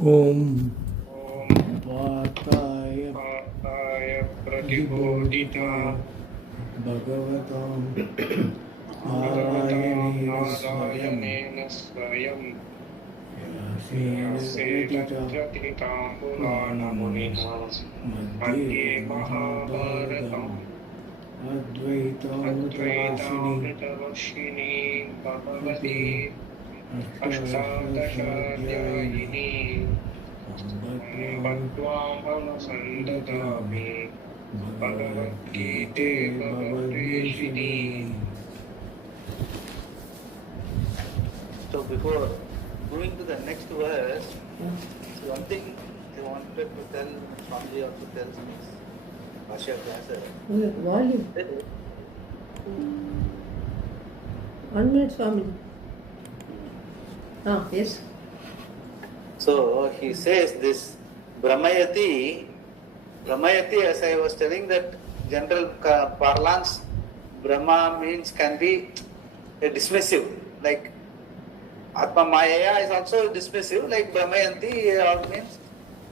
Om Vataya Pratibodhita Bhagavatam Narayanena Swayam Vyasena Jatitam Puranamurina Madhye Mahabharatam Advaitamritavashini Bhagavati Ashtadashadyayini Bhagavatam Bhagavad Gita Bhagavadeshini. So before moving to the next verse, one thing I wanted to tell, Swami also tells me, Bhashya Vyasa. Volume. 1 minute, Swami. Yes. So he says this Brahmayati, as I was telling, that general parlance, Brahma means can be a dismissive, like Atma Maya is also dismissive, like Brahmayanti means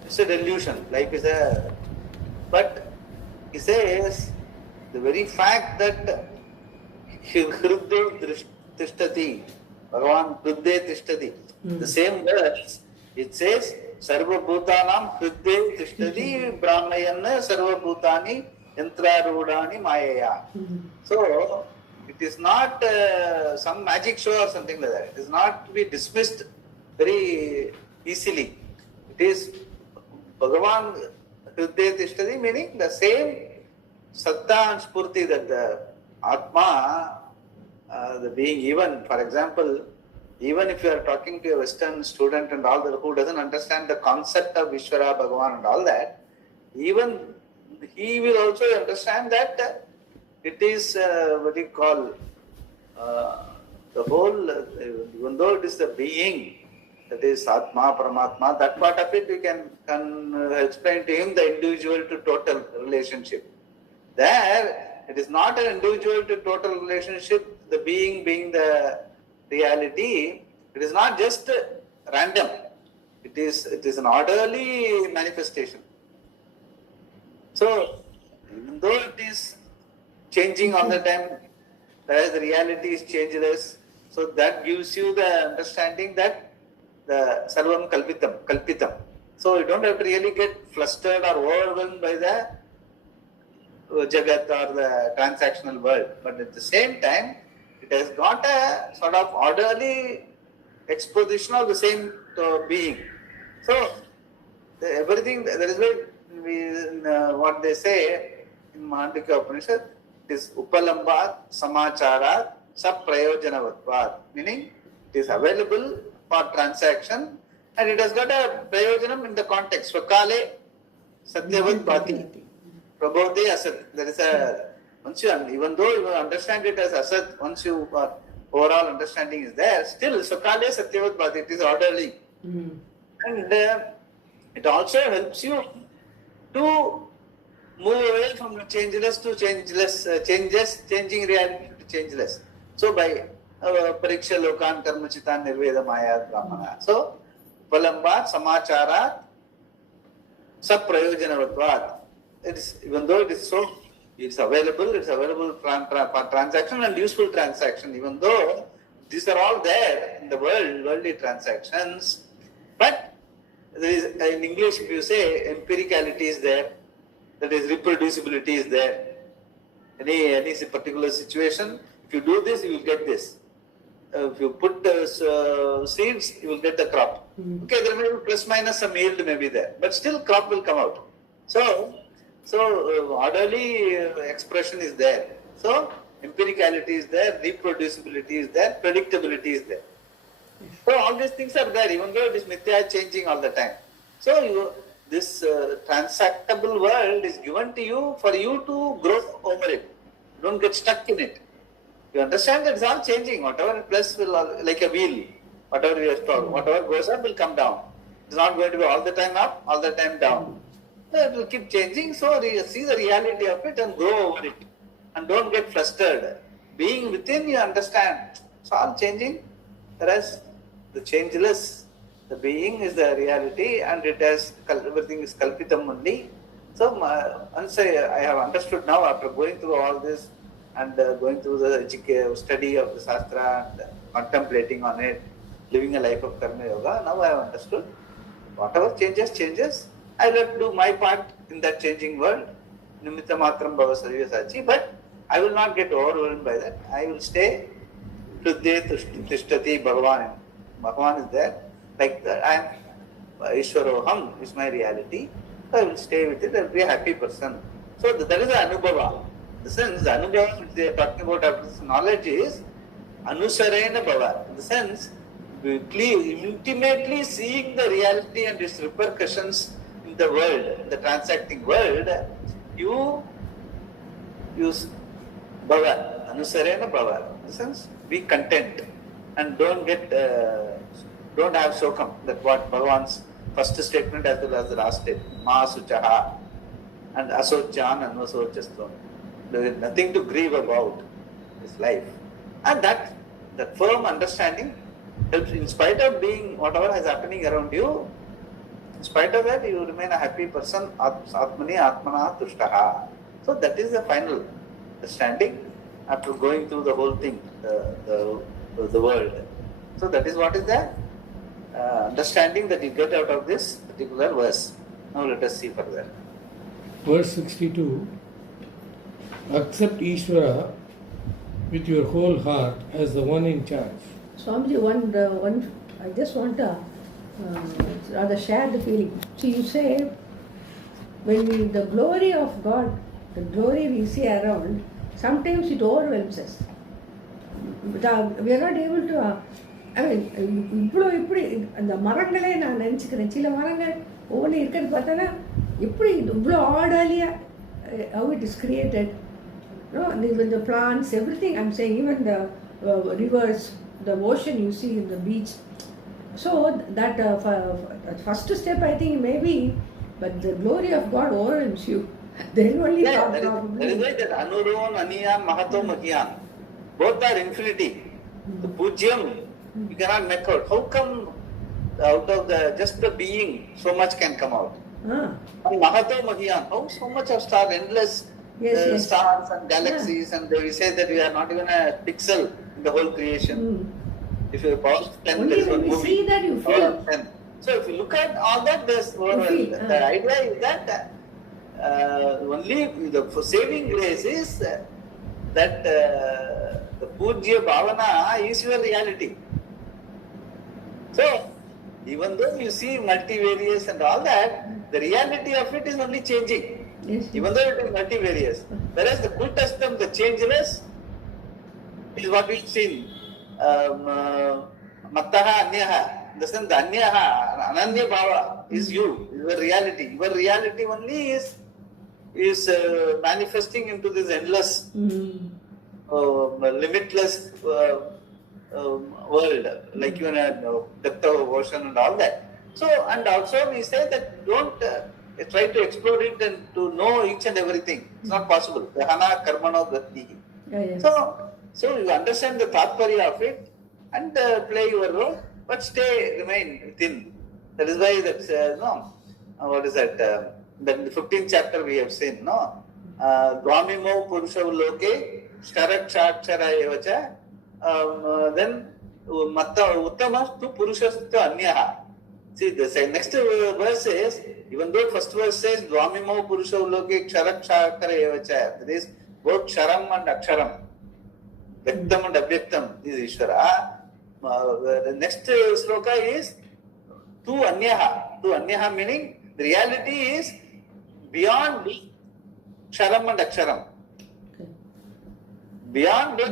it's a delusion, life is a. But he says the very fact that Hrudde Tishtati, Bhagavan Hrudde Tishtati, the same words, it says Sarva Bhutanam Hrudde Tishtati Brahmayanna Sarva Bhutani Yantrarudani Mayaya. So it is not some magic show or something like that. It is not to be dismissed very easily. It is Bhagavan Hrudde Tishtati, meaning the same Satta and Spurti that the Atma, the being, even, for example, even if you are talking to a Western student and all that who doesn't understand the concept of Vishwara, Bhagavan and all that, even he will also understand that it is what you call the whole, even though it is the being, that is Atma, Paramatma, that part of it we can explain to him the individual to total relationship. There, it is not an individual to total relationship, the being being the reality. It is not just random. It is an orderly manifestation. So, even though it is changing all the time, whereas the reality is changeless, so that gives you the understanding that the Sarvam Kalpitam. So you don't have to really get flustered or overwhelmed by the Jagat or the transactional world. But at the same time, it has got a sort of orderly exposition of the same being. So everything, there is what they say in Mandika Upanishad, it is Upalambat, Samacharat, Saprayojanavatvat, meaning it is available for transaction and it has got a prayojanam in the context. Svakale Satyavat Bhati, Prabodhe Asat. There is a, once you, even though you understand it as Asat, once you overall understanding is there, still Svakale Satyavat Bhati, it is orderly. And it also helps you to move away from the changeless to changeless, changing reality to changeless. So by Pariksha Lokan Karmachitan Nirveda Maya Brahmana. So Valambat Samacharat Saprayojanavatvat. It is, even though it is so, it's available for transaction and useful transaction, even though these are all there in the world, worldly transactions. But there is, in English, if you say empiricality is there, that is reproducibility is there. Any particular situation, if you do this, you will get this. If you put seeds, you will get the crop. Okay, there may be plus minus some yield may be there, but still crop will come out. So orderly expression is there. So empiricality is there, reproducibility is there, predictability is there. So all these things are there, even though it is mithya, changing all the time. So this transactable world is given to you for you to grow over it. Don't get stuck in it. You understand that it's all changing. Whatever plus will, like a wheel, whatever you have told, whatever goes up will come down. It's not going to be all the time up, all the time down. It will keep changing. So see the reality of it and grow over it. And don't get flustered. Being within, you understand. It's all changing. Whereas the changeless The being is the reality, and it has everything is kalpitam only. So once I have understood now, after going through all this and going through the study of the Shastra and contemplating on it, living a life of Karma Yoga, now I have understood whatever changes. I will have to do my part in that changing world. Nimitta matram bhava sarvyasachi, but I will not get overwhelmed by that. I will stay. Shuddhe tishtati Bhagavan. Bhagavan is there. Like that, I am Ishwaroham is my reality. So I will stay with it. I will be a happy person. So that is the anubhava. The sense, the anubhava which they are talking about after this knowledge is anusarena bhava. In the sense, intimately seeing the reality and its repercussions in the world, in the transacting world, you use bhava, anusarena bhava. In the sense, be content and don't have shokam. That what Bhagavan's first statement as well as the last statement. Ma suchaha and asochan and asocastvam. There is nothing to grieve about this life. And that firm understanding helps, in spite of being whatever is happening around you, in spite of that, you remain a happy person. Atmani atmana tushtaha. So that is the final understanding after going through the whole thing, the world. So that is what is the understanding that you get out of this particular verse. Now let us see further. Verse 62. Accept Ishvara with your whole heart as the one in charge. Swamiji, I just want to rather share the feeling. See, you say, when the glory of God, the glory we see around, sometimes it overwhelms us. We are not able to, இப்படி அந்த மரங்களே நான் நினச்சிக்கிறேன், சில மரங்கள் ஒவ்வொன்று இருக்கிறது பார்த்தோன்னா எப்படி இவ்வளோ ஆர்டர்லியாக how it is created. No, even the plants, everything, I'm saying, even the rivers, the ocean you see in the beach. So that first step I think maybe, but the glory of God overwhelms you. Then only that is why that Anuron, Aniyan, Mahato, Mahiyan, both are infinity. The Pujyam, you cannot make out. How come out of just the being so much can come out? And Mahato, Mahiyan, how so much of stars, endless stars and galaxies, and we say that we are not even a pixel in the whole creation. If you pause 10, only when you see that you feel. So if you look at all that, the idea is that only the saving grace is that the Pujya Bhavana is your reality. So even though you see multivarious and all that, the reality of it is only changing. Yes. Even though it is multivarious. Whereas the Kultastam, the changeless, is what we've seen. Mattaha Anyaha. In the sense, the Anyaha, Ananya Bhava is you, your reality. Your reality only is manifesting into this endless, limitless world, like you know, depth of ocean and all that. So, and also we say that don't try to explore it and to know each and everything. It's not possible. Dhyana karmano gati. So you understand the tatparya of it and play your role, but remain within. That is why that's what is that? Then the 15th chapter we have seen, no? Dvamimo purusha loke sharak shakshara evacha. Then matta uttama tu purushastha anyaha. See, the next verse says, even though first verse says dvamimo purusha loke sharak shakshara evacha, that is both sharam and aksharam, vyaktam and avyaktam is Ishvara. The next sloka is tu anyaha. Tu anyaha meaning the reality is beyond sharam and aksharam. Beyond both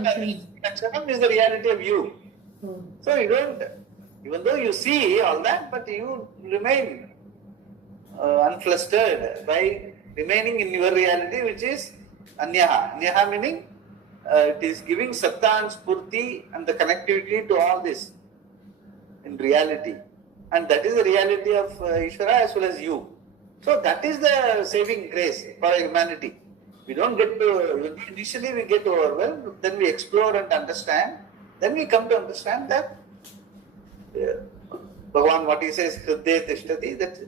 aksharam is the reality of you. So you don't, even though you see all that, but you remain unflustered by remaining in your reality, which is anyaha. Anyaha meaning it is giving satta and spurti and the connectivity to all this in reality. And that is the reality of Ishvara as well as you. So that is the saving grace for humanity. We don't get to, initially we get overwhelmed, then we explore and understand, then we come to understand that Bhagavan, what he says, Hridaya Tishtati, that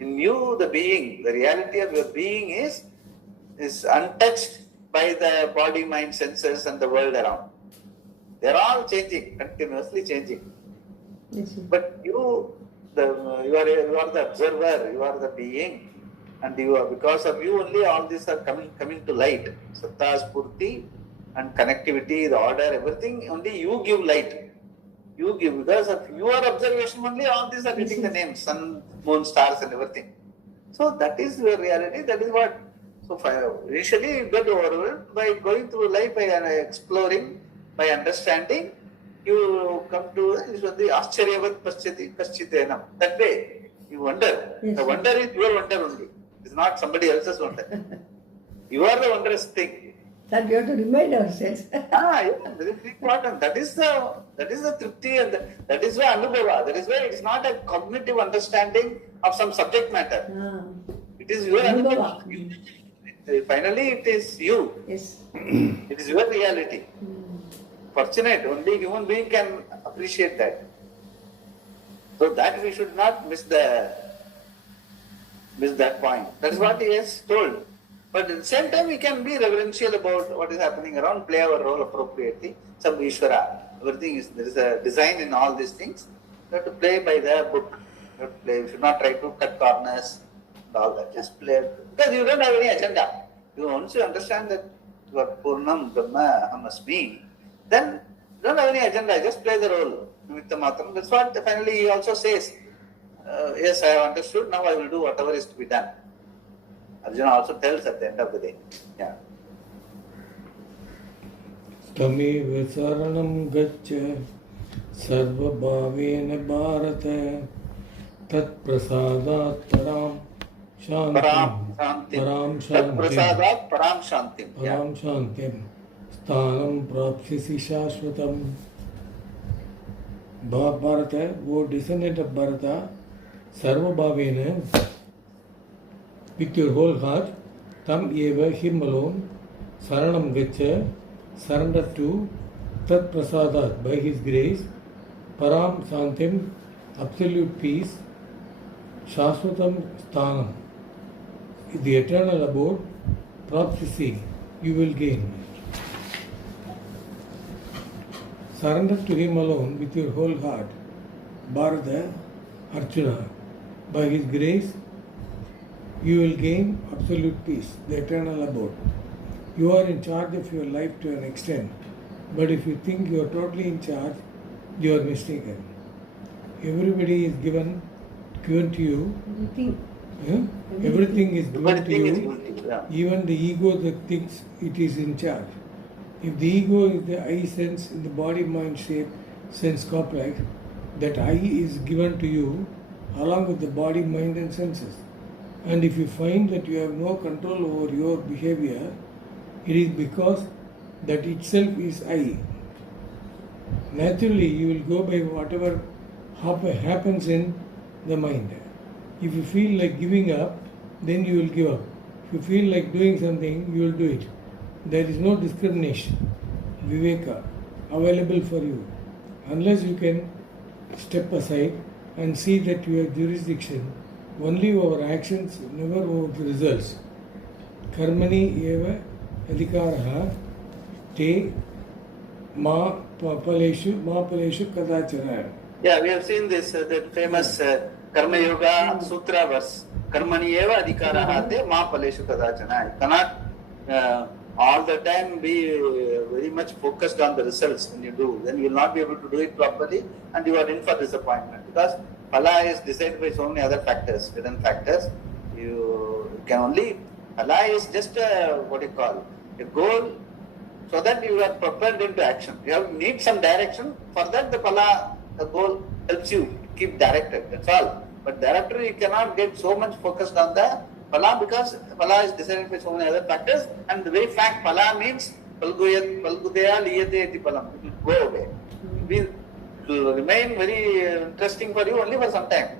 in you, the being, the reality of your being is untouched by the body, mind, senses and the world around. They are all changing, continuously changing. Yes, sir. But you are the observer, you are the being, and because of you only all these are coming to light. Satta, Spurti and connectivity, the order, everything, only you give light. You give, because of your observation only all these are getting the names, sun, moon, stars and everything. So that is your reality, that is what. So initially you get over it by going through life, by exploring, by understanding, you come to the Ascharyavat Paschati Paschitenam. That way, you wonder. Yes, The wonder is your wonder only. It is not somebody else's wonder. You are the wondrous thing. That we have to remind ourselves. Yeah, that is important. That is the tripti, and that is why Anubhava. That is why it is not a cognitive understanding of some subject matter. It is your Anubhava. Anubhava. Finally, it is you. Yes. It is your reality. Fortunate, only human being can appreciate that. So that we should not miss that point. That is what he has told. But at the same time, we can be reverential about what is happening around, play our role appropriately. Some Ishvara, everything is, there is a design in all these things. You have to play by the book. You have to play. You should not try to cut corners and all that. Just play. Because you don't have any agenda. Once you understand that you are Purnam, Brahma, Amasmi, then you don't have any agenda. Just play the role. That's what finally he also says. Yes, I have understood. Now I will do whatever is to be done. Arjuna also tells at the end of the day. Yeah. Tame Saranam Gaccha Sarva Bhavena Bharata Tat Prasadat Param Shantim Param Shantim. Tat Prasadat Param Shantim. Param Shantim Sthanam Prapsisi Shashvatam. Bharata, wo descendant of Bharata, Sarva Bhavena, with your whole heart, tam eva, him alone, saranam gaccha, surrender to, tat prasadat, by his grace, param santim, absolute peace, shashvatam sthanam, the eternal abode, prapsisi, you will gain. Surrender to him alone with your whole heart, Bharata, Arjuna, by his grace, you will gain absolute peace, the eternal abode. You are in charge of your life to an extent, but if you think you are totally in charge, you are mistaken. Everybody is given to you. Everything is given to you. Even the ego that thinks it is in charge. If the ego is the I sense in the body, mind, shape, sense complex, that I is given to you along with the body, mind and senses. And if you find that you have no control over your behavior, it is because that itself is I. Naturally, you will go by whatever happens in the mind. If you feel like giving up, then you will give up. If you feel like doing something, you will do it. There is no discrimination, viveka, available for you. Unless you can step aside and see that you have jurisdiction only over actions, never over the results. Karmani eva adhikaraha te ma paleshu kadachana. Yeah, we have seen this, that famous Karma Yoga Sutra verse. Karmani eva adhikaraha te ma paleshu kadachana. You cannot all the time be very much focused on the results when you do. Then you will not be able to do it properly and you are in for disappointment. Because phala is decided by so many other factors, hidden factors. You can only, phala is just a goal, so that you are propelled into action. You need some direction. For that the phala, the goal helps you keep directed. That's all. But thereafter you cannot get so much focused on the phala, because phala is decided by so many other factors, and the very fact phala means palgudaya liyate iti palam. It will go away. It will remain very interesting for you only for some time.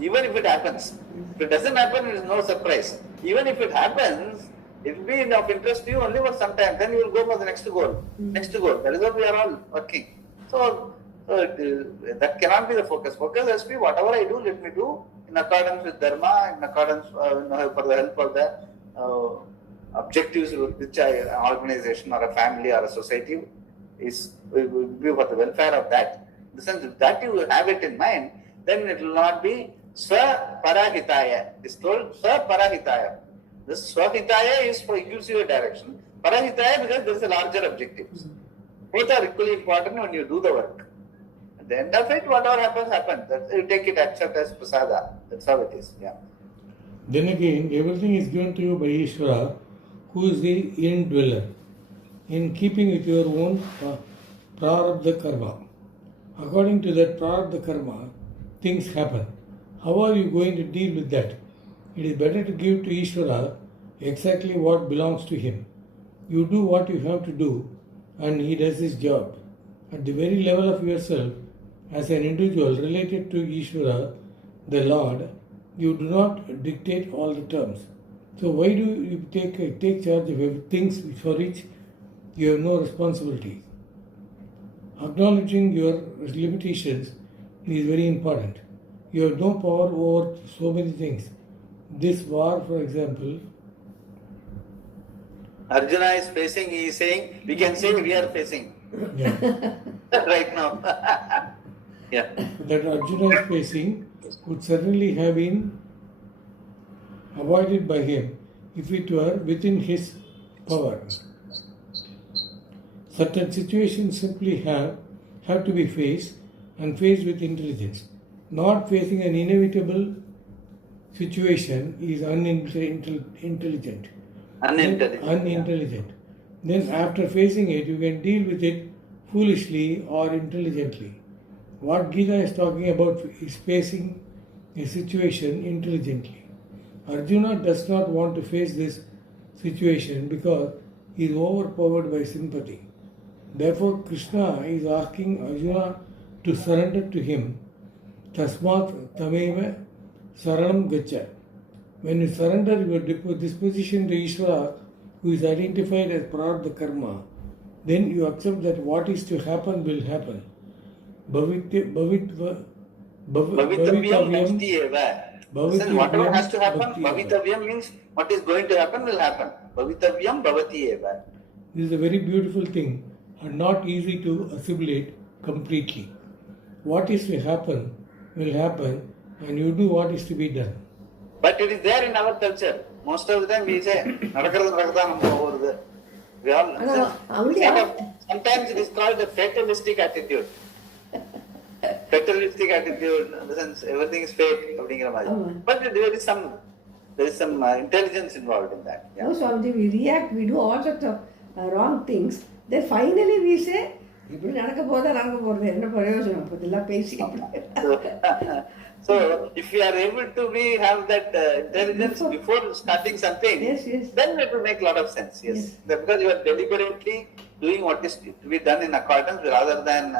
Even if it happens. If it doesn't happen, it is no surprise. Even if it happens, it will be of interest to you only for some time. Then you will go for the next goal. Next goal. That is what we are all working. So So that cannot be the focus. Focus has to be whatever I do, let me do in accordance with Dharma, in accordance for the help of the objectives which an organization or a family or a society is will be for the welfare of that. In the sense that you have it in mind, then it will not be Swaparahitaya. It's told Swaparahitaya. The Swahitaya is for gives you a direction. Parahitaya because there is a larger objectives. Both are equally important when you do the work. At the end of it, whatever happens, happens. You take it, accept as prasada. That's how it is. Yeah. Then again, everything is given to you by Ishvara, who is the indweller, in keeping with your own prarabdha karma. According to that prarabdha karma, things happen. How are you going to deal with that? It is better to give to Ishvara exactly what belongs to him. You do what you have to do, and he does his job. At the very level of yourself, as an individual related to Ishvara, the Lord, you do not dictate all the terms. So why do you take charge of things for which you have no responsibility? Acknowledging your limitations is very important. You have no power over so many things. This war, for example, Arjuna is facing, he is saying, we can say we are facing. Yeah. Right now. Yeah. That Arjuna is facing would certainly have been avoided by him if it were within his power. Certain situations simply have to be faced and faced with intelligence. Not facing an inevitable situation is unintelligent. Unintelligent. Then after facing it, you can deal with it foolishly or intelligently. What Gita is talking about is facing a situation intelligently. Arjuna does not want to face this situation because he is overpowered by sympathy. Therefore, Krishna is asking Arjuna to surrender to him. Tasmat tameva saranam gacha. When you surrender your disposition to Ishvara, who is identified as prarabdha karma, then you accept that what is to happen will happen. Bhavitavyam whatever has to happen, bhavitavyam means what is going to happen will happen. Bhavitavyam bhavati eva. This is a very beautiful thing and not easy to assimilate completely. What is to happen will happen, and you do what is to be done. But it is there in our culture. Most of the time we say, we all sometimes it is called the fatalistic attitude. Fatalistic attitude, in the sense everything is fate. But there is some intelligence involved in that. Yeah. No, Swamiji, we react, we do all sorts of wrong things. Then finally we say, so if you are able to have that intelligence before starting something, yes. then it will make a lot of sense. Yes. Because you are deliberately doing what is to be done in accordance rather than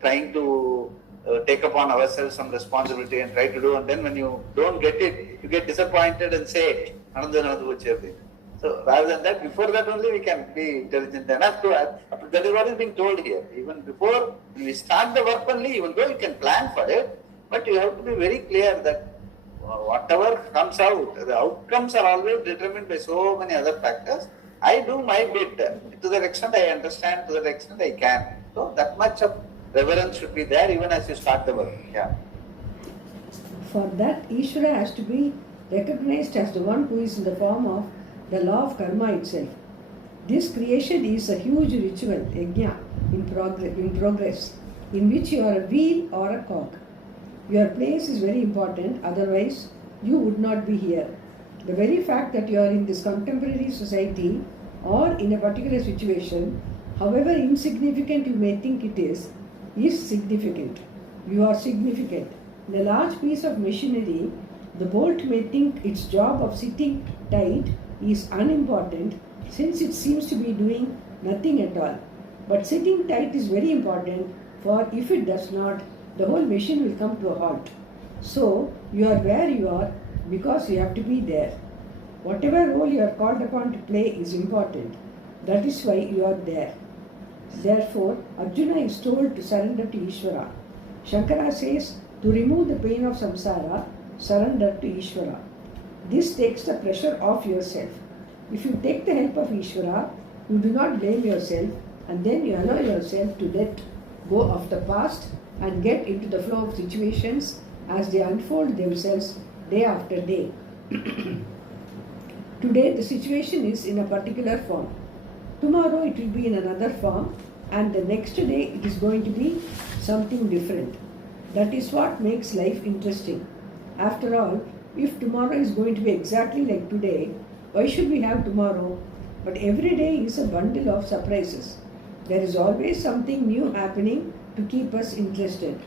trying to take upon ourselves some responsibility and try to do, and then when you don't get it, you get disappointed and say, so rather than that, before that only we can be intelligent enough to that is what is being told here. Even before we start the work only, even though you can plan for it, but you have to be very clear that whatever comes out, the outcomes are always determined by so many other factors. I do my bit to the extent I understand, to the extent I can. So that much of reverence should be there even as you start the work. Yeah. For that, Ishvara has to be recognized as the one who is in the form of the law of karma itself. This creation is a huge ritual, yajna, in progress, in which you are a wheel or a cog. Your place is very important, otherwise you would not be here. The very fact that you are in this contemporary society or in a particular situation, however insignificant you may think it is significant. You are significant. In a large piece of machinery, the bolt may think its job of sitting tight is unimportant since it seems to be doing nothing at all. But sitting tight is very important, for if it does not, the whole machine will come to a halt. So, you are where you are because you have to be there. Whatever role you are called upon to play is important. That is why you are there. Therefore, Arjuna is told to surrender to Ishvara. Shankara says, to remove the pain of samsara, surrender to Ishvara. This takes the pressure off yourself. If you take the help of Ishvara, you do not blame yourself, and then you allow yourself to let go of the past and get into the flow of situations as they unfold themselves day after day. Today the situation is in a particular form. Tomorrow it will be in another form, and the next day it is going to be something different. That is what makes life interesting. After all, if tomorrow is going to be exactly like today, why should we have tomorrow? But every day is a bundle of surprises. There is always something new happening to keep us interested.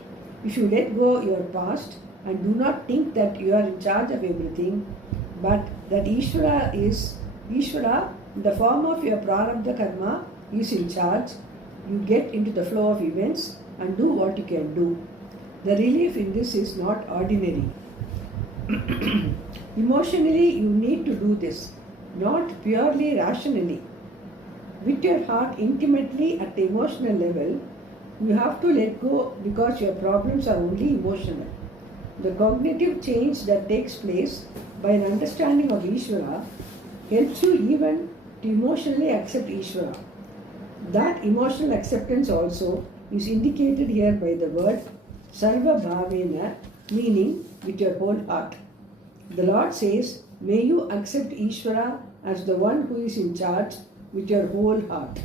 If you let go your past and do not think that you are in charge of everything, but that Ishvara, in the form of your prarabdha karma, is in charge, you get into the flow of events and do what you can do. The relief in this is not ordinary. Emotionally, you need to do this, not purely rationally. With your heart intimately at the emotional level, you have to let go because your problems are only emotional. The cognitive change that takes place by an understanding of Ishvara helps you even to emotionally accept Ishvara. That emotional acceptance also is indicated here by the word Sarva Bhavena, meaning with your whole heart. The Lord says, may you accept Ishvara as the one who is in charge with your whole heart.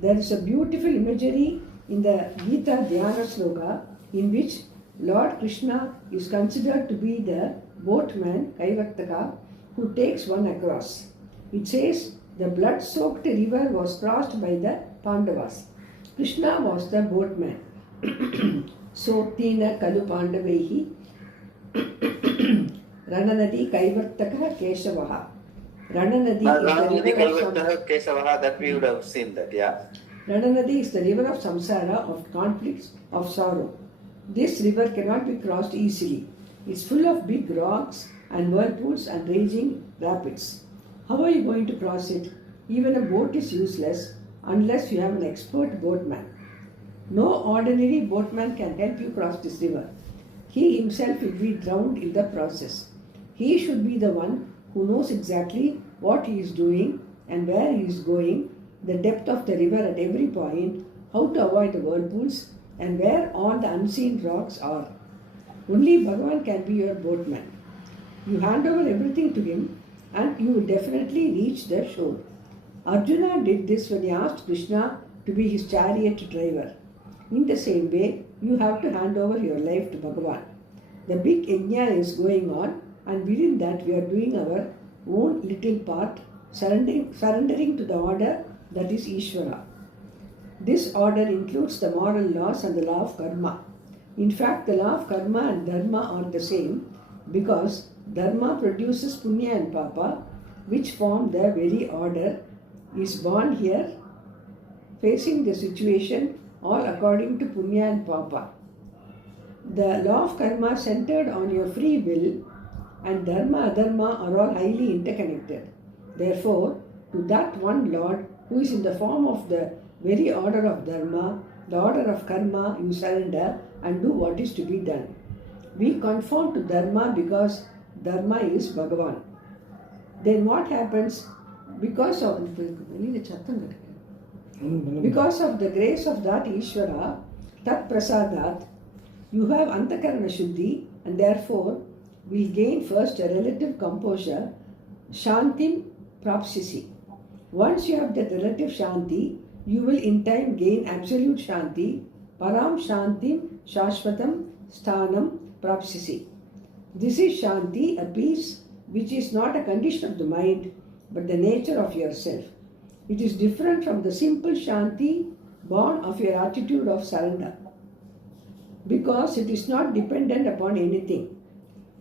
There is a beautiful imagery in the Gita Dhyana Sloka in which Lord Krishna is considered to be the boatman, Kaivartaka, who takes one across. It says, the blood-soaked river was crossed by the Pandavas. Krishna was the boatman. Sotina Kalu Pandavaihi Rananadi Kaivartaka Keshavaha. Rananadi is the river of Keshavaha, that we would have seen that, yeah. Rananadi is the river of samsara, of conflicts, of sorrow. This river cannot be crossed easily. It's full of big rocks and whirlpools and raging rapids. How are you going to cross it? Even a boat is useless unless you have an expert boatman. No ordinary boatman can help you cross this river. He himself will be drowned in the process. He should be the one who knows exactly what he is doing and where he is going, the depth of the river at every point, how to avoid the whirlpools, and where all the unseen rocks are. Only Bhagavan can be your boatman. You hand over everything to him and you will definitely reach the shore. Arjuna did this when he asked Krishna to be his chariot driver. In the same way, you have to hand over your life to Bhagavan. The big yajna is going on, and within that we are doing our own little part, surrendering to the order that is Ishvara. This order includes the moral laws and the law of karma. In fact, the law of karma and dharma are the same because dharma produces punya and papa, which form the very order, is born here, facing the situation all according to punya and papa. The law of karma centered on your free will, and dharma adharma are all highly interconnected. Therefore, to that one Lord who is in the form of the very order of dharma, the order of karma, you surrender and do what is to be done. We conform to dharma because dharma is Bhagavan. Then what happens? Because of the grace of that Ishvara, Tat Prasadat, you have Antakarana Shuddhi, and therefore will gain first a relative composure, Shantim Prapsisi. Once you have that relative Shanti, you will in time gain absolute Shanti, Param Shantim Shashvatam Sthanam Prapsisi. This is Shanti, a peace which is not a condition of the mind, but the nature of yourself. It is different from the simple Shanti born of your attitude of surrender, because it is not dependent upon anything,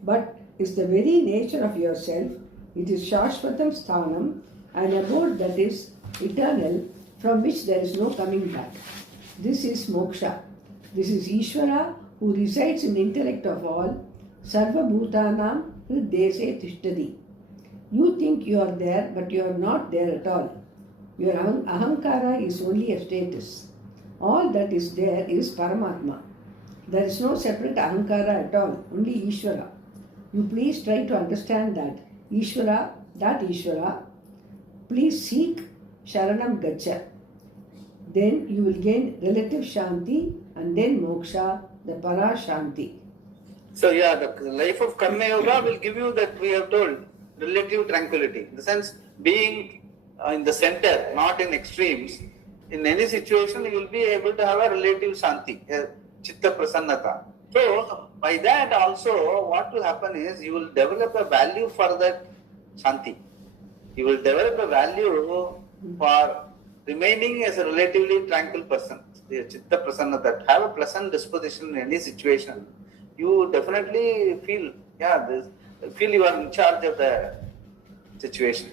but is the very nature of yourself. It is Shashvatam Sthanam, an abode that is eternal, from which there is no coming back. This is moksha. This is Ishvara, who resides in the intellect of all. Sarva Bhutanam Hridese Tishtadi. You think you are there, but you are not there at all. Your ahankara is only a status. All that is there is Paramatma. There is no separate ahankara at all, only Ishvara. You please try to understand that. Ishvara, please seek Sharanam Gacha. Then you will gain relative Shanti and then Moksha, the Para Shanti. So yeah, the life of Karma Yoga will give you that we have told, relative tranquility. In the sense, being in the center, not in extremes. In any situation, you will be able to have a relative Shanti, a Chitta Prasannata. So, by that also, what will happen is, you will develop a value for that Shanti. You will develop a value for remaining as a relatively tranquil person. The Chitta Prasannata, have a pleasant disposition in any situation. You definitely feel you are in charge of the situation.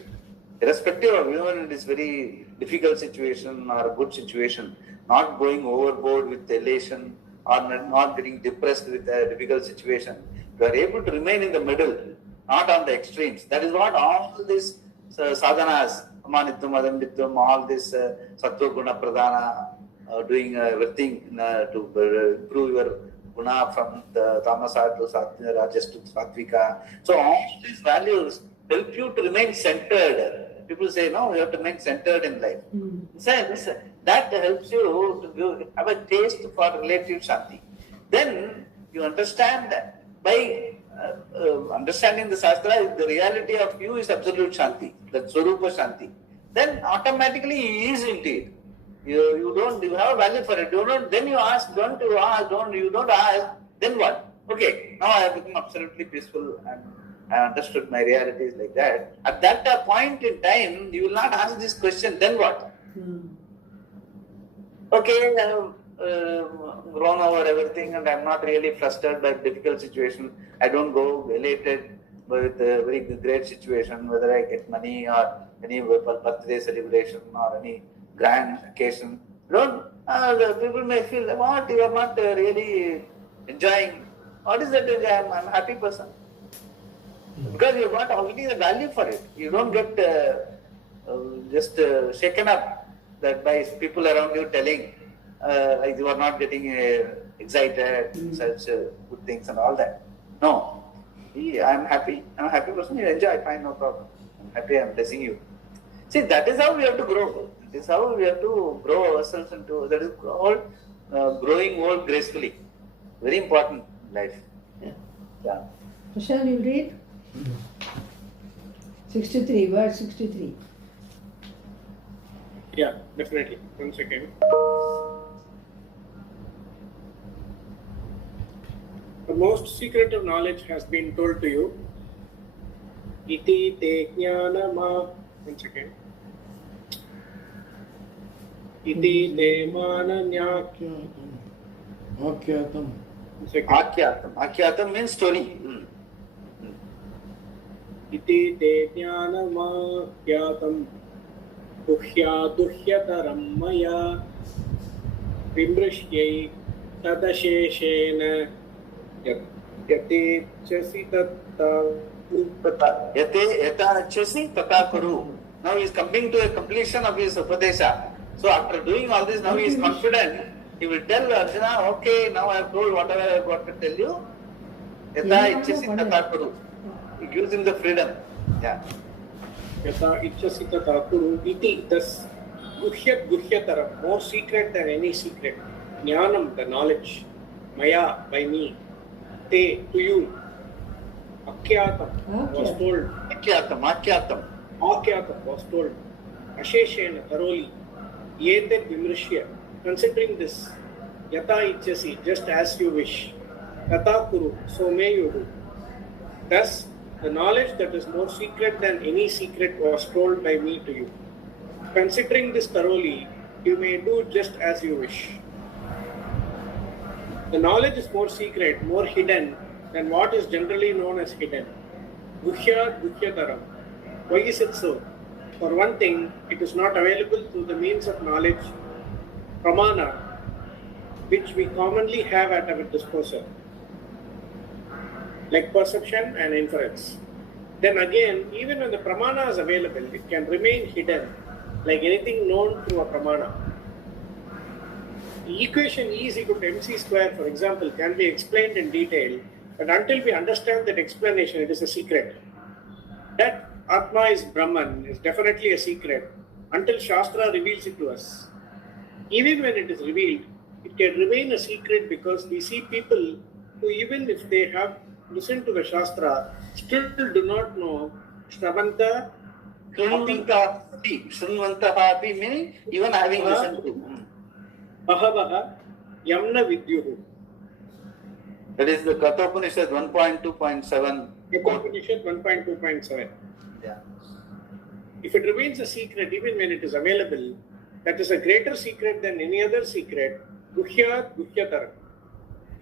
Irrespective of even it is very difficult situation or a good situation, not going overboard with elation or not getting depressed with a difficult situation. You are able to remain in the middle, not on the extremes. That is what all these sadhanas, amanitvam, adambitvam, all this sattva guna pradhana, doing everything to improve your guna from the tamasa to rajas to sattvika. So all these values help you to remain centered. People say, no, you have to remain centered in life. In sense, that helps you to have a taste for relative Shanti. Then you understand that by understanding the Shastra, the reality of you is absolute Shanti, that Swarupa Shanti. Then automatically you ease into it. You have a value for it. Then you ask, you don't ask, then what? Okay, now I have become absolutely peaceful and I understood my reality is like that. At that point in time, you will not ask this question, then what? Okay, I have grown over everything and I am not really frustrated by difficult situation. I don't go elated with a very great situation, whether I get money or any birthday celebration or any grand occasion. The people may feel, what, you are not really enjoying. What is that? I'm a happy person. Because you got already the value for it. You don't get just shaken up that by people around you telling like you are not getting excited, such good things and all that. No. I'm happy. I'm a happy person. You enjoy. Fine, no problem. I'm happy. I'm blessing you. See, that is how we have to grow. That is how we have to grow ourselves into. That is all growing old gracefully. Very important in life. Yeah. Prashant, you read? 63, verse 63. Yeah, definitely. 1 second. The most secret of knowledge has been told to you. Iti te jnanama. 1 second. Iti te mananya. Akyatam. 1 second. Akyatam. Akyatam means story. Iti te jnanamakyatam duhyataram maya vimrishyai tadasheshena yatechasi tatta Yatachasi tata kuru. Now he is coming to a completion of his upadesha. So after doing all this, now he is confident. He will tell Arjuna, okay, now I have told whatever I have got to tell you. Yatachasi tata kuru. He gives him the freedom. Yeah. Yata ichasi tata kuru iti. Thus, guhyataram, more secret than any secret. Jnanam, the knowledge. Maya, by me. Te, to you. Akyatam was told. Akyatam. Akyatam was told. Asheshena, thoroughly. Yetet vimrishya. Considering this. Yata ichasi, just as you wish. Tata kuru, so may you do. Thus, the knowledge that is more secret than any secret was told by me to you. Considering this thoroughly, you may do just as you wish. The knowledge is more secret, more hidden than what is generally known as hidden. Guhyataram. Why is it so? For one thing, it is not available through the means of knowledge, pramana, which we commonly have at our disposal, like perception and inference. Then again, even when the pramana is available, it can remain hidden like anything known through a pramana. The equation E is equal to mc square, for example, can be explained in detail, but until we understand that explanation, it is a secret. That Atma is Brahman is definitely a secret until Shastra reveals it to us. Even when it is revealed, it can remain a secret because we see people who, even if they have listened to the Shastra, still do not know Shravanta, Shrunvantaha api meaning even having listened to. Bahavaha, Yamna Vidyuhu. That is the Kathopanishad 1.2.7. Upanishad 1.2.7. Yeah. If it remains a secret even when it is available, that is a greater secret than any other secret, Guhyat Guhyataram.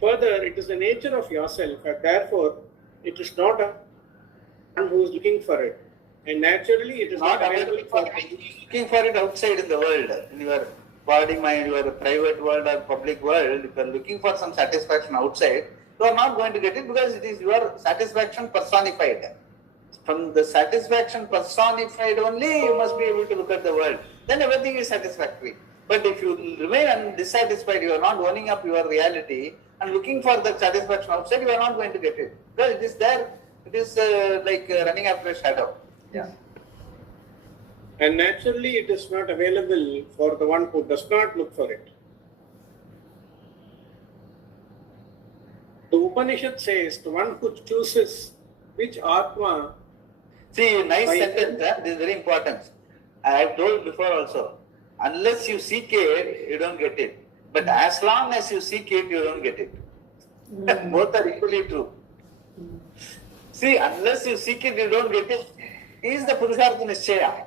Further, it is the nature of yourself, and therefore it is not a one who is looking for it. And naturally, it is not available for looking for it outside in the world, in your body, mind, your private world or public world. If you are looking for some satisfaction outside, you are not going to get it because it is your satisfaction personified. From the satisfaction personified only, you must be able to look at the world. Then everything is satisfactory. But if you remain dissatisfied, you are not owning up your reality and looking for the satisfaction outside, you are not going to get it. Because it is there, it is like running after a shadow. Yeah. And naturally, it is not available for the one who does not look for it. The Upanishad says the one who chooses which Atma. See, nice sentence, this is very important. I have told before also, unless you seek it, you don't get it. But as long as you seek it, you don't get it. Both are equally true. See, unless you seek it, you don't get it. Is the Purushartha Nishchaya.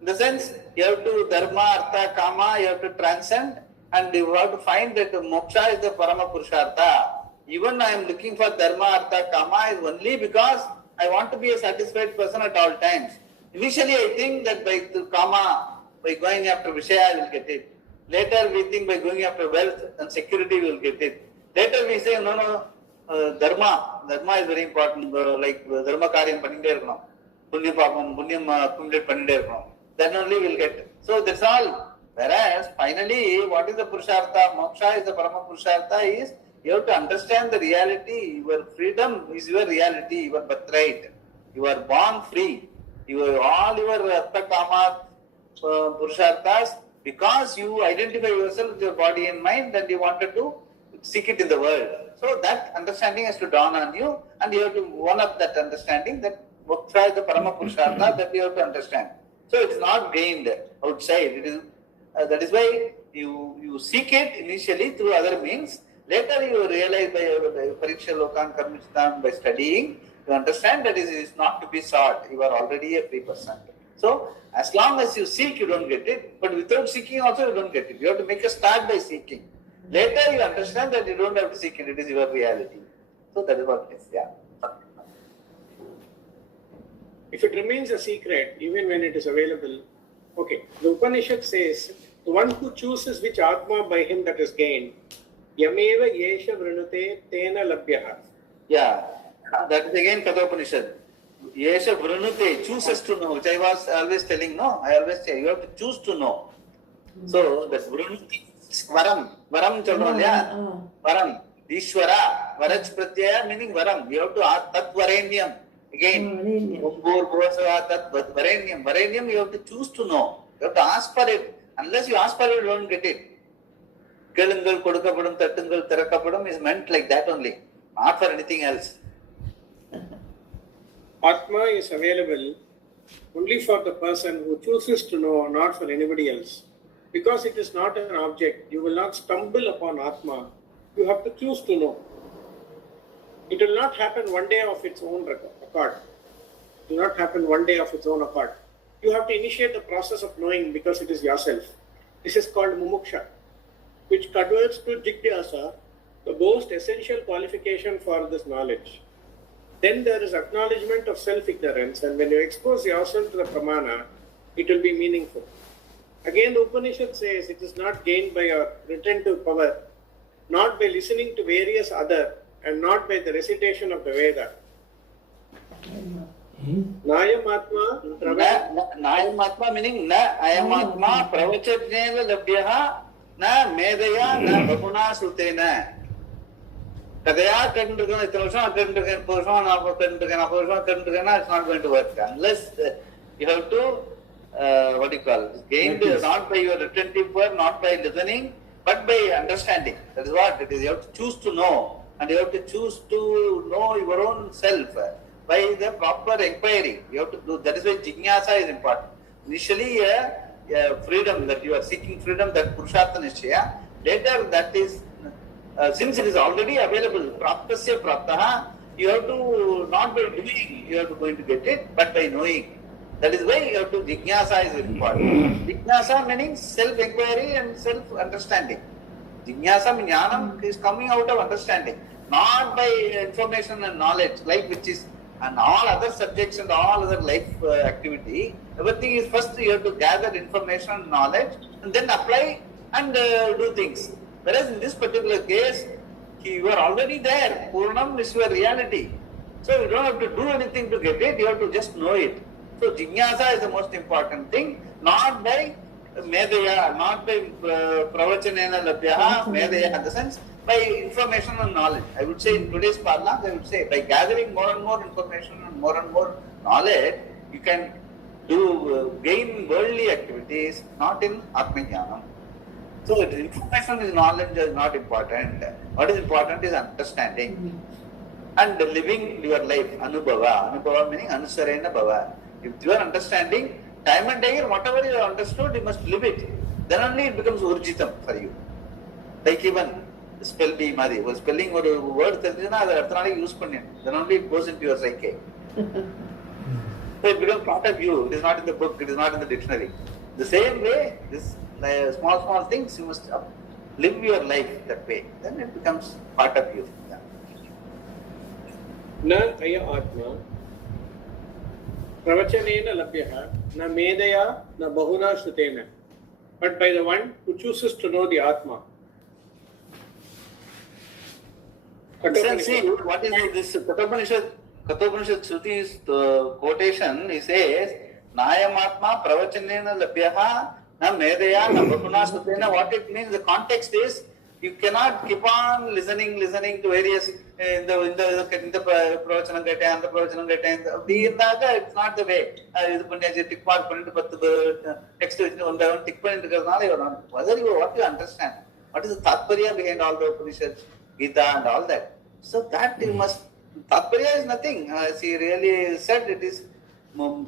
In the sense, you have to dharma, artha, kama, you have to transcend, and you have to find that moksha is the parama Purushartha. Even I am looking for dharma, artha, kama is only because I want to be a satisfied person at all times. Initially, I think that by kama, by going after Vishaya, I will get it. Later, we think by going after wealth and security, we will get it. Later, we say, no, dharma. Dharma is very important. Like dharma karyam pannite irukkom. Punya papam, punyam accumulate pannite irukkom. Then only we will get it. So that's all. Whereas, finally, what is the Purushartha? Moksha is the Parama Purushartha is you have to understand the reality. Your freedom is your reality, your birthright. You are born free. All your Artha Kama Purusharthas, because you identify yourself with your body and mind, and you wanted to seek it in the world. So that understanding has to dawn on you, and you have to own up that understanding that Moksha is the Parama Purushartha that you have to understand. So it's not gained outside. It is that is why you seek it initially through other means. Later you realize by Pariksha Lokan Karmichinam, by studying, you understand that it is not to be sought. You are already a free person. So as long as you seek, you don't get it. But without seeking also, you don't get it. You have to make a start by seeking. Later you understand that you don't have to seek it. It is your reality. So that is what it is. Yeah. If it remains a secret, even when it is available, okay, the Upanishad says, the one who chooses which Atma by him that is gained, Yameva Yesha Vrinute Tena Labhyaha. Yeah, that is again Kathopanishad. Yesha Vrinute, chooses to know, which I was always telling, no, I always say, you have to choose to know. So, that Vrinute is Varam. Varam chalno liya? Varam. Ishvara. Varaj Pratyaya meaning Varam. You have to ask Tat Varenyam. Again, Varenyam, you have to choose to know. You have to ask for it. Unless you ask for it, you don't get it. Kelungal, Kodukappadam, Tattungal, Tarakappadam is meant like that only, not for anything else. Atma is available only for the person who chooses to know, not for anybody else. Because it is not an object, you will not stumble upon Atma. You have to choose to know. It will not happen one day of its own accord. It will not happen one day of its own accord. You have to initiate the process of knowing because it is yourself. This is called mumuksha, which converts to jigyasa, the most essential qualification for this knowledge. Then there is acknowledgement of self-ignorance, and when you expose yourself to the pramana, it will be meaningful. Again, the Upanishad says it is not gained by your retentive power, not by listening to various other, and not by the recitation of the Veda. Nayam Atma Nayam Atma meaning na ayam Atma pravachanena labhyaha na medaya na bahuna sutena. Kadaya kettundukana ithana varsham kettundukana porsham na kettundukana porsham kettundukana, it's not going to work unless you have to what do you call it, gained not by your attentive word, not by listening, but by understanding. That is what it is. You have to choose to know, and you have to choose to know your own self by the proper inquiry. You have to do. That is why jignasa is important. Initially, freedom, that you are seeking freedom, that purushartha nishchaya. Later, that is since it is already available, praptasya praptaha. You have to not by doing, you have to going to get it, but by knowing. That is why you have to jignasa is important. Jignasa meaning self-inquiry and self-understanding. Jignasa means jnanam is coming out of understanding, not by information and knowledge, like which is and all other subjects and all other life activity. Everything is first you have to gather information and knowledge and then apply and do things. Whereas in this particular case, you are already there. Purnam is your reality. So you don't have to do anything to get it, you have to just know it. So jignasa is the most important thing, not by medaya, not by pravachanena labhyaha, medaya in the sense, by information and knowledge. I would say in today's parlance, I would say by gathering more and more information and more knowledge, you can do gain worldly activities, not in Atma Jnanam. So information is knowledge is not important. What is important is understanding and living your life. Anubhava meaning anusarena bhava. If you are understanding, time and day, whatever you have understood, you must live it. Then only it becomes urjitam for you. Like even spell bee madi, or spelling or word, use then only it goes into your psyche. So it becomes part of you. It is not in the book, it is not in the dictionary. The same way, this small things, you must live your life that way. Then it becomes part of you. Na aya atma pravachanena labhyaha na medaya na bahuna shrutena, but by the one who chooses to know the Atma. See, what is this Kathopanishad Shruti's quotation? He says, Nayam Atma pravachanena labhyaha na medaya na bahuna shrutena. What it means, the context is, you cannot keep on listening to various in the pravachanam gate and the pravachanam gate. It's not the way. Tick mark text tick whether you what you understand, what is the tatparya behind all the Upanishads, Gita and all that. So that you must, tatparya is nothing. As he really said, it is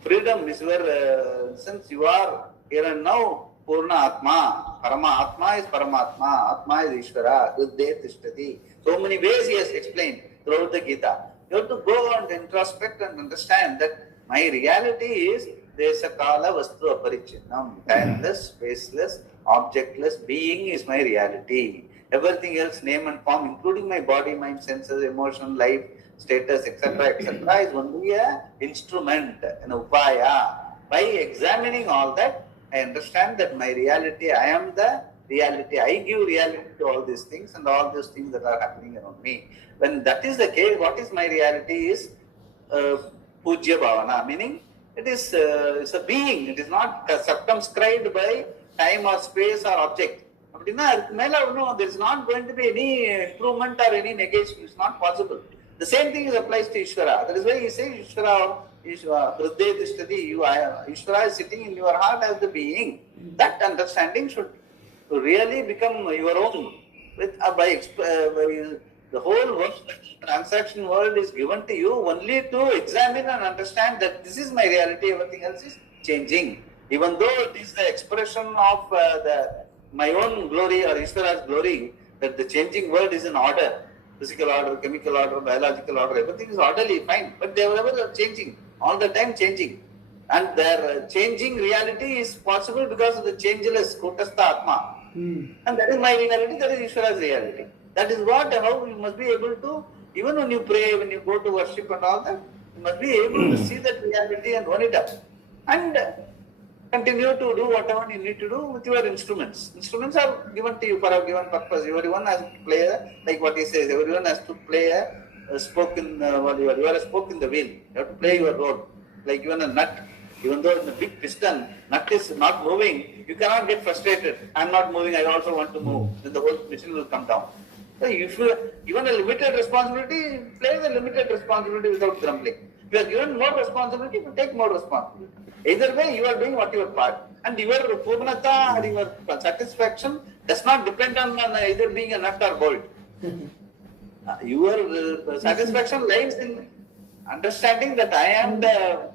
freedom is where since you are here and now, Purna Atma, Parama Atma is Paramatma, Atma is Ishvara, Hridde Tishtati. So many ways he has explained throughout the Gita. You have to go and introspect and understand that my reality is Desa Kala Vastu Aparichinam, timeless, spaceless, objectless being is my reality. Everything else, name and form, including my body, mind, senses, emotion, life, status, etc., is only an instrument, an upaya. By examining all that, I understand that my reality, I am the reality. I give reality to all these things and all those things that are happening around me. When that is the case, what is my reality is Pujya Bhavana, meaning it is it's a being. It is not circumscribed by time or space or object. No, there is not going to be any improvement or any negation. It's not possible. The same thing applies to Ishvara. That is why he says Ishvara, Hridde Tishtati, Ishvara is sitting in your heart as the being. That understanding should really become your own. By the whole world, transaction world is given to you only to examine and understand that this is my reality, everything else is changing. Even though it is the expression of my own glory or Ishvara's glory, that the changing world is in order. Physical order, chemical order, biological order, everything is orderly, fine. But they are changing, all the time changing. And their changing reality is possible because of the changeless Kutastha Atma. And that is my reality, that is Ishvara's reality. That is how you must be able to, even when you pray, when you go to worship and all that, you must be able to see that reality and own it up. And continue to do whatever you need to do with your instruments. Instruments are given to you for a given purpose. Everyone has to play, like what he says, everyone has to play a spoke in, you are a spoke in the wheel. You have to play your role. Like even a nut, even though in the big piston, nut is not moving, you cannot get frustrated. I'm not moving, I also want to move. Then the whole machine will come down. So if you are given a limited responsibility, play the limited responsibility without grumbling. If you are given more responsibility, you take more responsibility. Either way, you are doing what your part. And your purnata or your satisfaction does not depend on either being a nut or bolt. Your satisfaction lies in understanding that I am the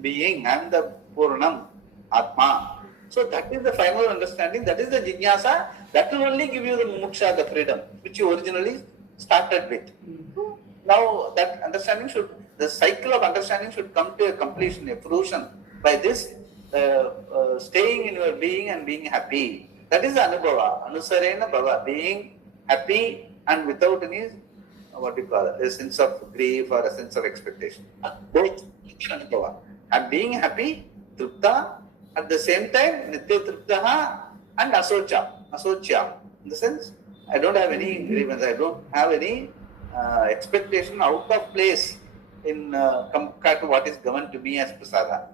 being, I am the Purnam, Atma. So that is the final understanding, that is the jignasa, that will only give you the muksha, the freedom, which you originally started with. Now that understanding the cycle of understanding should come to a completion, a fruition, by this staying in your being and being happy. That is anubhava, anusarena bhava, being happy and without any, what do you call it, a sense of grief or a sense of expectation. Both anubhava. And being happy, trupta, at the same time, nitya truptaha and asocha. In the sense, I don't have any grievance, I don't have any expectation out of place in compared to what is given to me as prasada.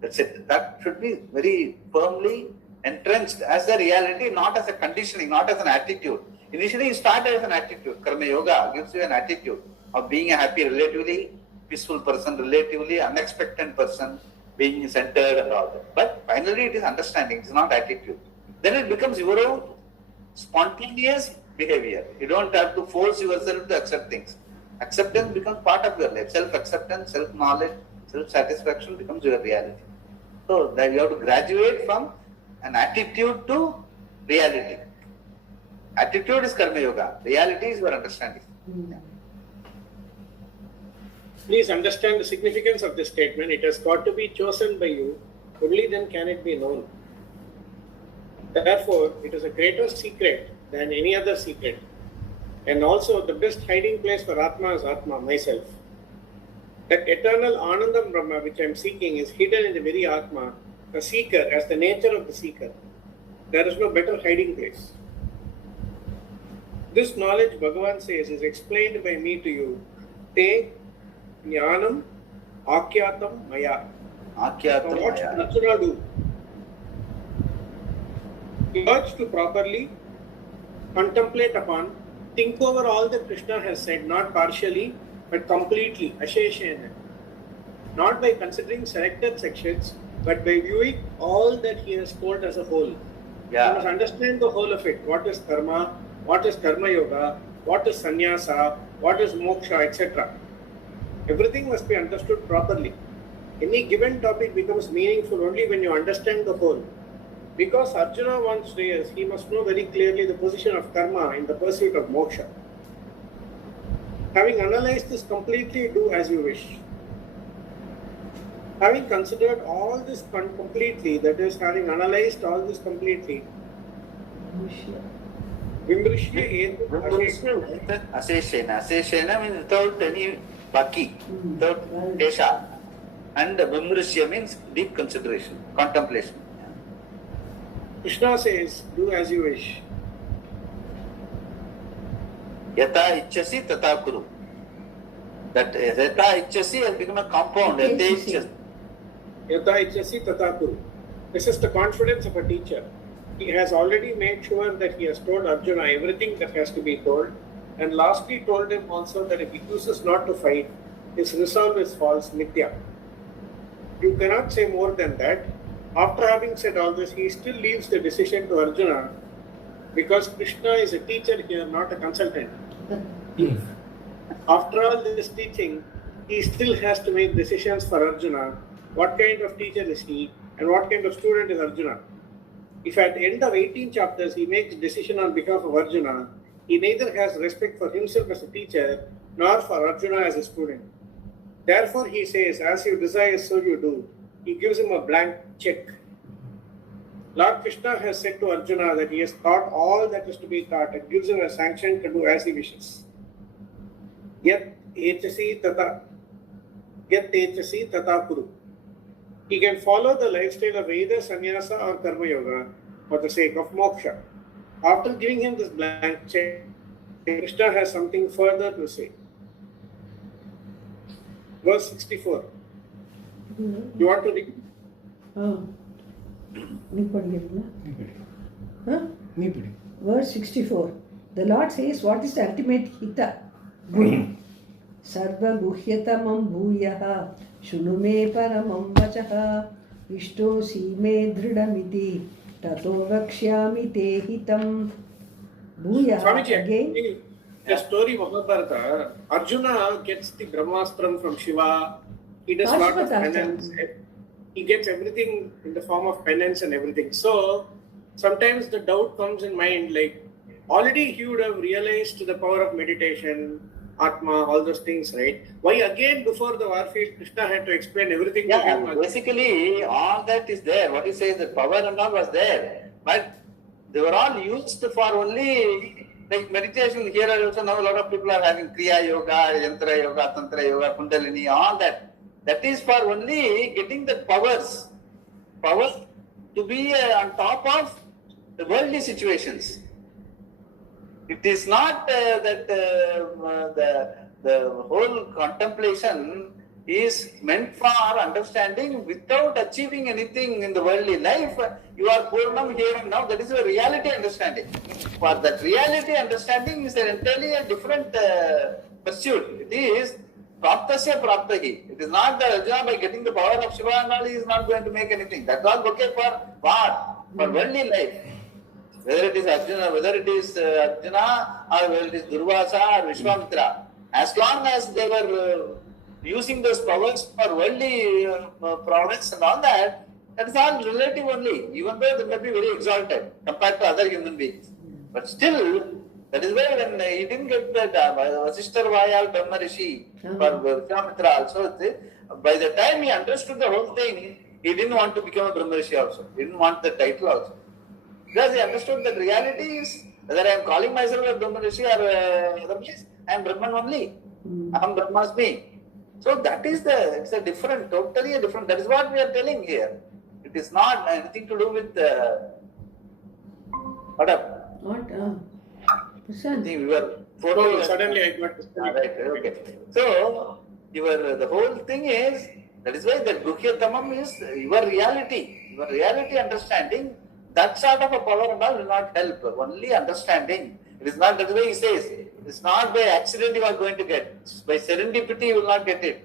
That's it. That should be very firmly entrenched as a reality, not as a conditioning, not as an attitude. Initially, you start as an attitude. Karma yoga gives you an attitude of being a happy, relatively peaceful person, relatively unexpected person, being centered and all that. But finally, it is understanding, it's not attitude. Then it becomes your own spontaneous behavior. You don't have to force yourself to accept things. Acceptance becomes part of your life. Self-acceptance, self-knowledge, self-satisfaction becomes your reality. So that you have to graduate from an attitude to reality. Attitude is karma yoga. Reality is your understanding. Please understand the significance of this statement. It has got to be chosen by you. Only then can it be known. Therefore, it is a greater secret than any other secret. And also, the best hiding place for Atma is Atma, myself. That eternal Anandam Brahma which I am seeking is hidden in the very Atma, the seeker, as the nature of the seeker. There is no better hiding place. This knowledge, Bhagavan says, is explained by me to you. Te jnanam akyatam maya. Akyatam What should maya. Arjuna do? He urged to properly contemplate upon, think over all that Krishna has said, not partially, but completely, asheshena. Not by considering selected sections, but by viewing all that he has told as a whole. Yeah. You must understand the whole of it. What is karma? What is karma yoga? What is sannyasa? What is moksha, etc. Everything must be understood properly. Any given topic becomes meaningful only when you understand the whole. Because Arjuna wants Shreyas, he must know very clearly the position of karma in the pursuit of moksha. Having analyzed this completely, do as you wish. Having considered all this completely, that is, having analyzed all this completely, Vimrishya Aseshena. Aseshena means without any baki, without desha. And Vimrishya means deep consideration, contemplation. Krishna says, do as you wish. Yata ichchasi tata kuru. That yata ichchasi has become a compound. Yata ichchasi. Yata ichchasi tata kuru. This is the confidence of a teacher. He has already made sure that he has told Arjuna everything that has to be told, and lastly told him also that if he chooses not to fight, his resolve is false, mithya. You cannot say more than that. After having said all this, he still leaves the decision to Arjuna, because Krishna is a teacher here, not a consultant. After all this teaching, he still has to make decisions for Arjuna. What kind of teacher is he, and what kind of student is Arjuna? If at the end of 18 chapters he makes decision on behalf of Arjuna, he neither has respect for himself as a teacher, nor for Arjuna as a student. Therefore he says, as you desire, so you do. He gives him a blank check. Lord Krishna has said to Arjuna that he has taught all that is to be taught and gives him a sanction to do as he wishes. Yat echasi tata kuru. He can follow the lifestyle of either sannyasa or karma yoga for the sake of moksha. After giving him this blank check, Krishna has something further to say. Verse 64. You want to read? Verse 64. The Lord says, what is the ultimate hita? Good. Sarva guhyatamam bhuyaha shunume paramam vachaha ishto sime dridamiti tato vakshyami te hitam. Bhuyaha Swamiji, again. the story of Mahabharata, Arjuna gets the Brahmastram from Shiva. He does a lot of penance. He gets everything in the form of penance and everything. So sometimes the doubt comes in mind, like already he would have realized the power of meditation, Atma, all those things, right? Why again before the warfield Krishna had to explain everything to him? Basically all that is there. What he says, the power and all was there. But they were all used for only like meditation. Here also now a lot of people are having Kriya Yoga, Yantra Yoga, Tantra Yoga, Kundalini, all that. That is for only getting the powers to be on top of the worldly situations. It is not that the whole contemplation is meant for understanding without achieving anything in the worldly life. You are Purnam here and now. That is a reality understanding. For that reality understanding is an entirely a different pursuit. It is Praptasya Praptahi. It is not that Arjuna by getting the power of Shiva and all, he is not going to make anything. That's all okay for what? For worldly life. Whether it is Arjuna, whether it is Arjuna or whether it is Durvasa or Vishwamitra. As long as they were using those powers for worldly prowess and all that, that is all relative only. Even though they may be very exalted compared to other human beings. But still, that is why when he didn't get that Vasishtar Vayal Brahma Rishi for Vishwamitra also, by the time he understood the whole thing, he didn't want to become a Brahma Rishi also. He didn't want the title also. Because he understood that reality is, whether I am calling myself a Brahma Rishi or other place, I am Brahman only. Aham Brahmasmi. So that is it's a different, totally a different, that is what we are telling here. It is not anything to do with what up? I think we were suddenly I got right, okay. So the whole thing is, that is why the Guhya Tamam is your reality understanding. That sort of a power and all will not help. Only understanding. It is not, that is why he says, it's not by accident you are going to get. By serendipity you will not get it.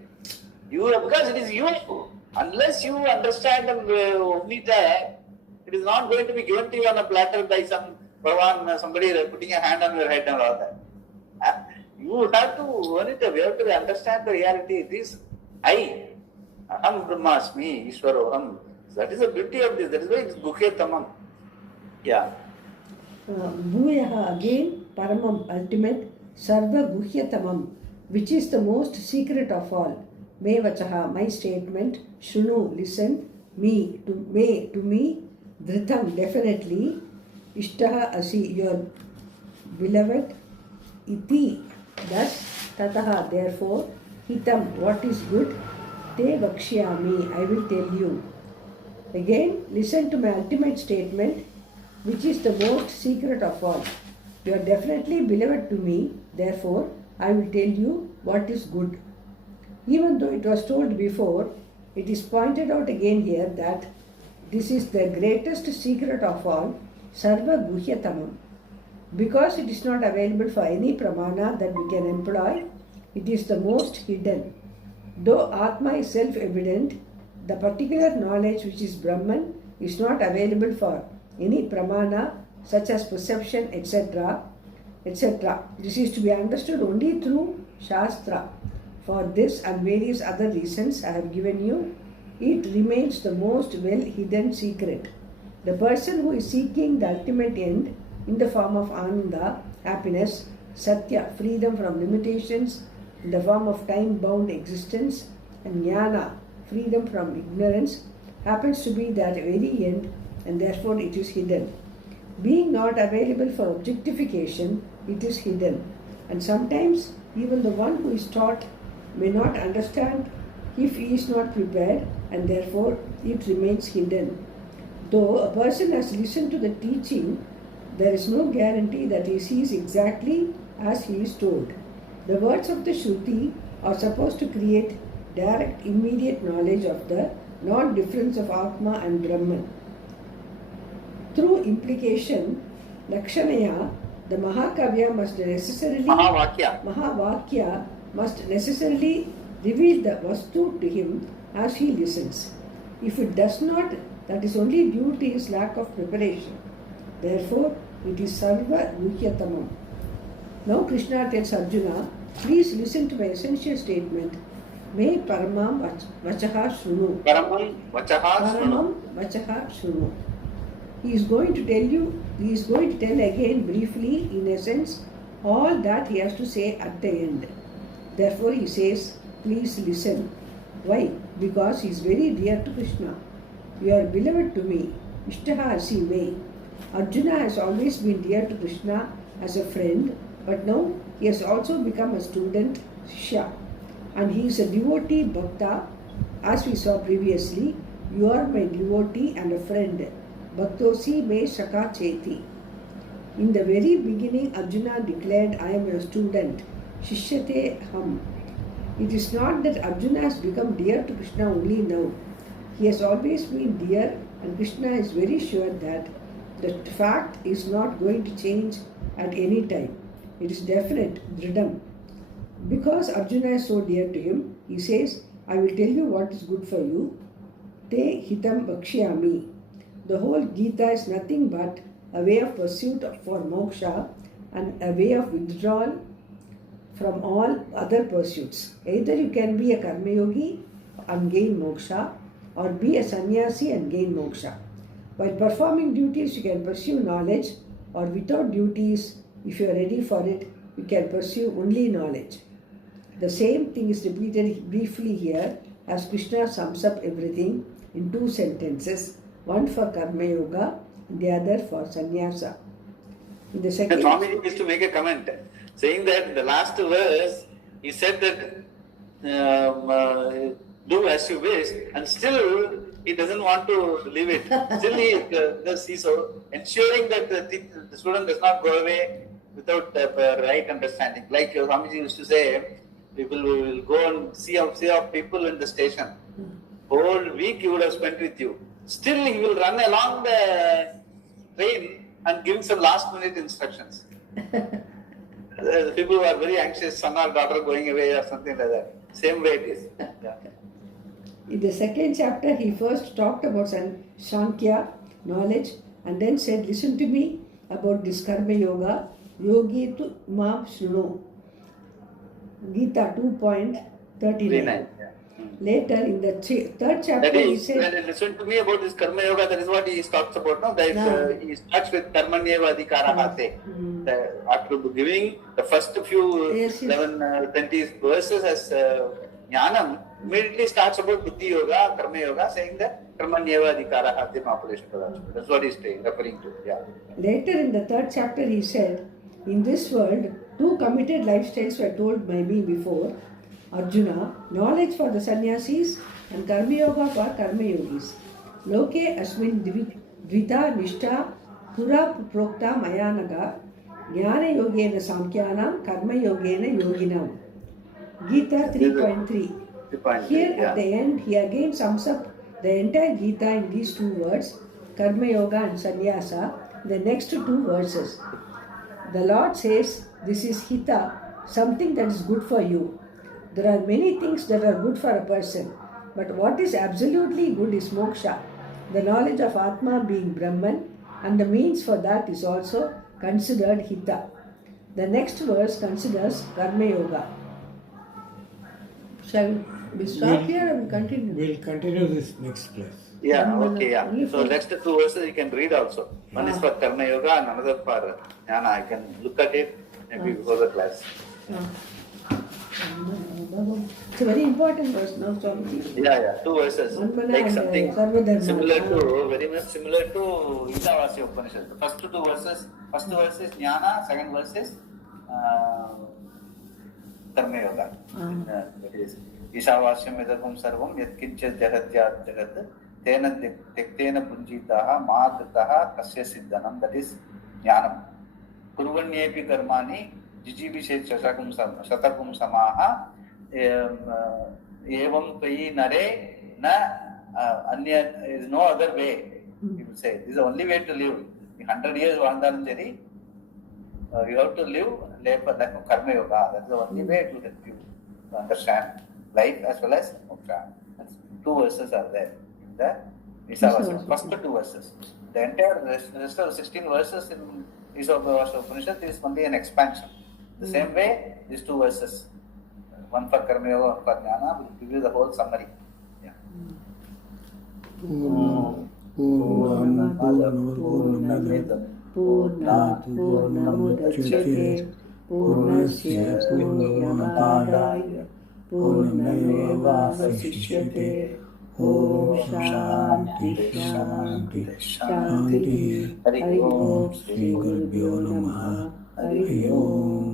Because it is you. Unless you understand only that, it is not going to be given to you on a platter by somebody putting a hand on your head and all that. You have to earn it. You have to understand the reality. It is I. Aham Brahmasmi, Ishwaroham. That is the beauty of this. That is why it's Guhya Tamam. Yeah. Bhuyaha again, Paramam, ultimate, Sarva Guhya Tamam, which is the most secret of all. Me Vachaha, my statement, Shunu, listen, to me, Dhritam, definitely, Ishtaha Asi, your beloved, Iti, thus, Tataha, therefore, Hitam, what is good, Te Vakshyami, I will tell you. Again, listen to my ultimate statement, which is the most secret of all. You are definitely beloved to me, therefore, I will tell you what is good. Even though it was told before, it is pointed out again here that this is the greatest secret of all, Sarva Guhya Tamam. Because it is not available for any pramana that we can employ, it is the most hidden. Though Atma is self-evident, the particular knowledge which is Brahman is not available for any pramana such as perception, etc. etc. This is to be understood only through Shastra. For this and various other reasons I have given you, it remains the most well-hidden secret. The person who is seeking the ultimate end in the form of Ananda, happiness, Satya, freedom from limitations, in the form of time-bound existence, and Jnana, freedom from ignorance, happens to be that very end, and therefore it is hidden. Being not available for objectification, it is hidden. And sometimes even the one who is taught may not understand if he is not prepared, and therefore it remains hidden. Though a person has listened to the teaching, there is no guarantee that he sees exactly as he is told. The words of the Shruti are supposed to create direct, immediate knowledge of the non-difference of Atma and Brahman. Through implication, Lakshanaya, the Mahakavya must necessarily Mahavakya must necessarily reveal the Vastu to him as he listens. If it does not, that is only due to his lack of preparation. Therefore, it is Sarva Guhyatamam. Now Krishna tells Arjuna, please listen to my essential statement. Me paramam vachaha shrunu. Paramam vachaha shrunu. He is going to tell again briefly, in essence, all that he has to say at the end. Therefore he says, please listen. Why? Because he is very dear to Krishna. You are beloved to me. Ishtaha asi me. Arjuna has always been dear to Krishna as a friend, but now he has also become a student, Shishya. And he is a devotee, Bhakta. As we saw previously, you are my devotee and a friend. Bhaktosi me shaka cheti. In the very beginning, Arjuna declared, I am a student. Shishyate ham. It is not that Arjuna has become dear to Krishna only now. He has always been dear, and Krishna is very sure that the fact is not going to change at any time. It is definite, dridam. Because Arjuna is so dear to him, he says, I will tell you what is good for you. Te hitam bakshyami. The whole Gita is nothing but a way of pursuit for moksha and a way of withdrawal from all other pursuits. Either you can be a karma yogi and gain moksha, or be a sannyasi and gain moksha. While performing duties, you can pursue knowledge, or without duties, if you are ready for it, you can pursue only knowledge. The same thing is repeated briefly here as Krishna sums up everything in two sentences, one for karma yoga and the other for sannyasa. In the second, Swami used to make a comment saying that in the last verse he said that do as you wish, and still he doesn't want to leave it. Still he's so ensuring that the student does not go away without right understanding. Like Swamiji used to say, people will go and see people in the station. Whole week he would have spent with you. Still he will run along the train and give some last minute instructions. The people who are very anxious, son or daughter going away or something like that. Same way it is. Yeah. In the second chapter, he first talked about Sankhya, knowledge, and then said, listen to me about this karma yoga, yogi tu mam shruno. Gita 2.39. Later, in the third chapter, he said, listen to me about this karma yoga, that is what he talks about now. That he starts with karmanyeva adhikarahate. After giving the first few 20 verses as jnanam, immediately starts about buddhi yoga, karma yoga, saying that karmanyeva adhikarahate population. That's what he's referring to. Yeah. Later in the third chapter, he said, in this world, two committed lifestyles were told by me before. Arjuna, knowledge for the sannyasis and karma yoga for karma yogis. Loke asmin dvita nishta pura prokta mayanaga jnana yogena samkhyanam karma yogena yoginam. Gita 3.3. Here at the end, he again sums up the entire Gita in these two words, karma yoga and sannyasa, the next two verses. The Lord says, this is hita, something that is good for you. There are many things that are good for a person, but what is absolutely good is moksha, the knowledge of Atma being Brahman, and the means for that is also considered hita. The next verse considers karma yoga. Shall we stop here and continue? We'll continue this next class. Yeah, okay, yeah. So next two verses you can read also. One is for karma yoga and another for jnana. I can look at it maybe before the class. It's a very important verse now, Swamiji. Yeah, two verses. Like something similar to, very much similar to Ishavasya Upanishad. The first verse is jnana, second verse is karma yoga. That is Ishavasyam edagam sarvam yatkincha jagatyat jagat tena tektena punjitaha mahakritaha kasya siddhanam. That is jnanam. Kurvanyepi karmani jijibhishe shatakum samaha evam tvayi nare na anya, is no other way. People say this is the only way to live. 100 years vandalum chedi, you have to live like karma yoga. That's the only way to help you to understand life as well as moksha. Two verses are there in the Isavasana. First 2 verses. The entire rest of 16 verses in Isavasana Upanishad is only an expansion. The same way, these 2 verses, one for karma yoga, one for jnana, will give you the whole summary. Yeah. Purnat Purnamudachyate Purnasya Purnamadaraya Purnamevavasishyate. Om Shanti Shanti Shanti. Hari Om Shri Gurubhyo Namaha. Hari Om.